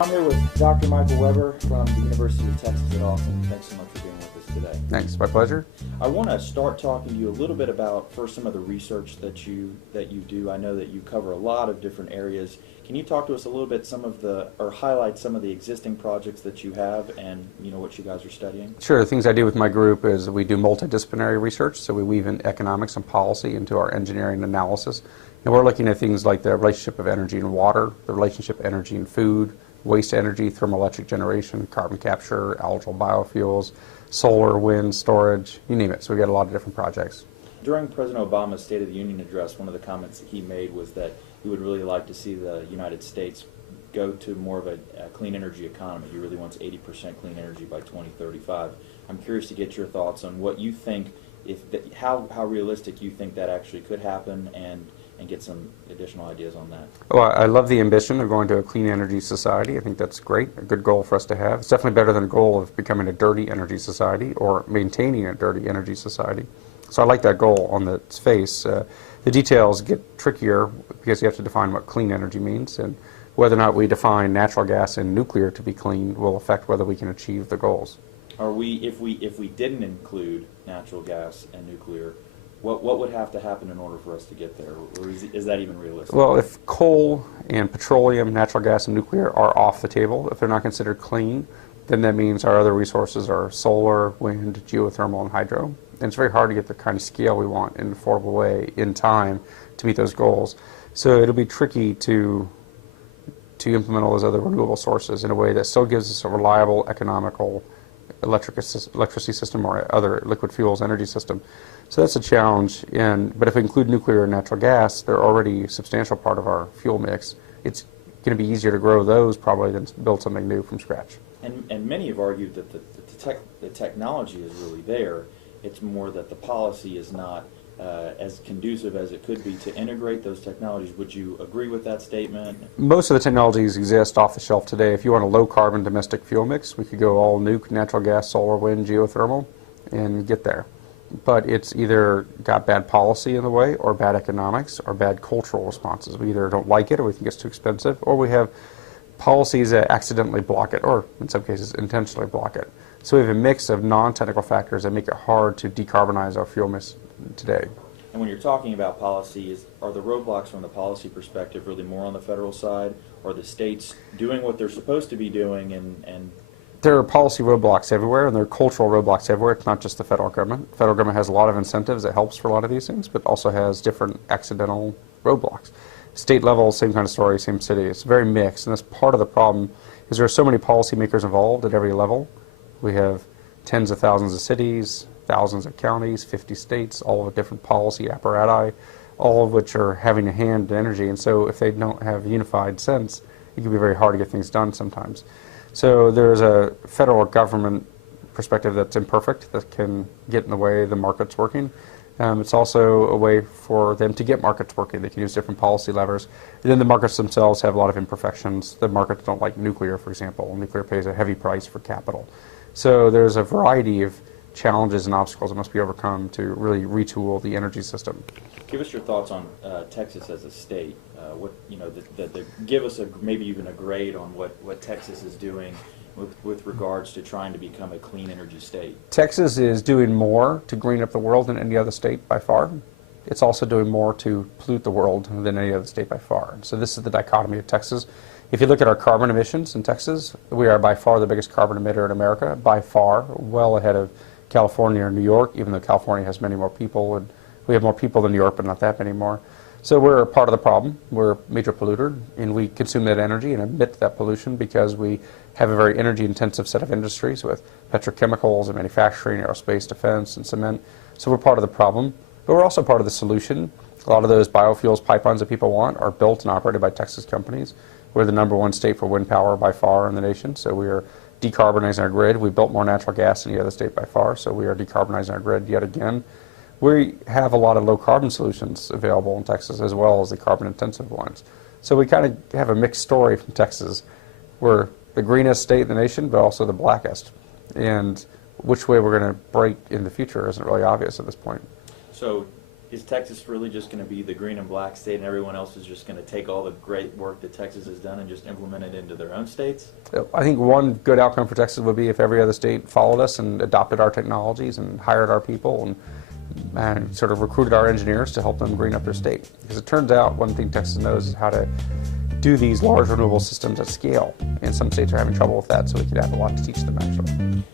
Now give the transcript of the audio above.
I'm here with Dr. Michael Weber from the University of Texas at Austin. Thanks so much for being with us today. Thanks, my pleasure. I want to start talking to you a little bit about first some of the research that you do. I know that you cover a lot of different areas. Can you talk to us a little bit highlight some of the existing projects that you have and what you guys are studying? Sure. The things I do with my group is we do multidisciplinary research, so we weave in economics and policy into our engineering analysis. And we're looking at things like the relationship of energy and water, the relationship of energy and food, waste energy, thermoelectric generation, carbon capture, algal biofuels, solar, wind, storage, you name it. So we've got a lot of different projects. During President Obama's State of the Union address, one of the comments that he made was that he would really like to see the United States go to more of a clean energy economy. He really wants 80% clean energy by 2035. I'm curious to get your thoughts on what you think, how realistic you think that actually could happen, and get some additional ideas on that. Well, I love the ambition of going to a clean energy society. I think that's great, a good goal for us to have. It's definitely better than a goal of becoming a dirty energy society or maintaining a dirty energy society. So I like that goal on its face. The details get trickier because you have to define what clean energy means, and whether or not we define natural gas and nuclear to be clean will affect whether we can achieve the goals. If we didn't include natural gas and nuclear, what would have to happen in order for us to get there, or is that even realistic? Well, if coal and petroleum, natural gas and nuclear are off the table, if they're not considered clean, then that means our other resources are solar, wind, geothermal, and hydro. And it's very hard to get the kind of scale we want in an affordable way in time to meet those goals. So it'll be tricky to implement all those other renewable sources in a way that still gives us a reliable, economical electricity system or other liquid fuels energy system. So that's a challenge. But if we include nuclear and natural gas, they're already a substantial part of our fuel mix. It's going to be easier to grow those probably than build something new from scratch. And many have argued that the technology is really there. It's more that the policy is not as conducive as it could be to integrate those technologies. Would you agree with that statement? Most of the technologies exist off the shelf today. If you want a low-carbon domestic fuel mix, we could go all nuke, natural gas, solar, wind, geothermal, and get there. But it's either got bad policy in the way, or bad economics, or bad cultural responses. We either don't like it, or we think it's too expensive, or we have policies that accidentally block it, or in some cases intentionally block it. So we have a mix of non-technical factors that make it hard to decarbonize our fuel mix today. And when you're talking about policy, are the roadblocks from the policy perspective really more on the federal side, or the states doing what they're supposed to be doing and There are policy roadblocks everywhere, and there are cultural roadblocks everywhere. It's not just the federal government. The federal government has a lot of incentives that helps for a lot of these things, but also has different accidental roadblocks. State level, same kind of story, same city. It's very mixed, and that's part of the problem, is there are so many policymakers involved at every level. We have tens of thousands of cities, thousands of counties, 50 states, all with different policy apparati, all of which are having a hand in energy. And so if they don't have a unified sense, it can be very hard to get things done sometimes. So there's a federal government perspective that's imperfect, that can get in the way of the markets working. It's also a way for them to get markets working. They can use different policy levers. And then the markets themselves have a lot of imperfections. The markets don't like nuclear, for example. Nuclear pays a heavy price for capital. So there's a variety of challenges and obstacles that must be overcome to really retool the energy system. Give us your thoughts on Texas as a state. Give us maybe even a grade on what Texas is doing with regards to trying to become a clean energy state. Texas is doing more to green up the world than any other state by far. It's also doing more to pollute the world than any other state by far. So this is the dichotomy of Texas. If you look at our carbon emissions in Texas, we are by far the biggest carbon emitter in America, by far, well ahead of California or New York, even though California has many more people, and we have more people than New York, but not that many more. So we're a part of the problem. We're a major polluter, and we consume that energy and emit that pollution because we have a very energy-intensive set of industries with petrochemicals and manufacturing, aerospace, defense, and cement. So we're part of the problem, but we're also part of the solution. A lot of those biofuels pipelines that people want are built and operated by Texas companies. We're the #1 state for wind power by far in the nation, so we are decarbonizing our grid. We built more natural gas than any other state by far, so we are decarbonizing our grid yet again. we have a lot of low carbon solutions available in Texas as well as the carbon intensive ones. So we kind of have a mixed story from Texas. We're the greenest state in the nation, but also the blackest. And which way we're going to break in the future isn't really obvious at this point. So is Texas really just going to be the green and black state and everyone else is just going to take all the great work that Texas has done and just implement it into their own states? I think one good outcome for Texas would be if every other state followed us and adopted our technologies and hired our people and sort of recruited our engineers to help them green up their state. Because it turns out one thing Texas knows is how to do these large renewable systems at scale. And some states are having trouble with that, so we could have a lot to teach them, actually.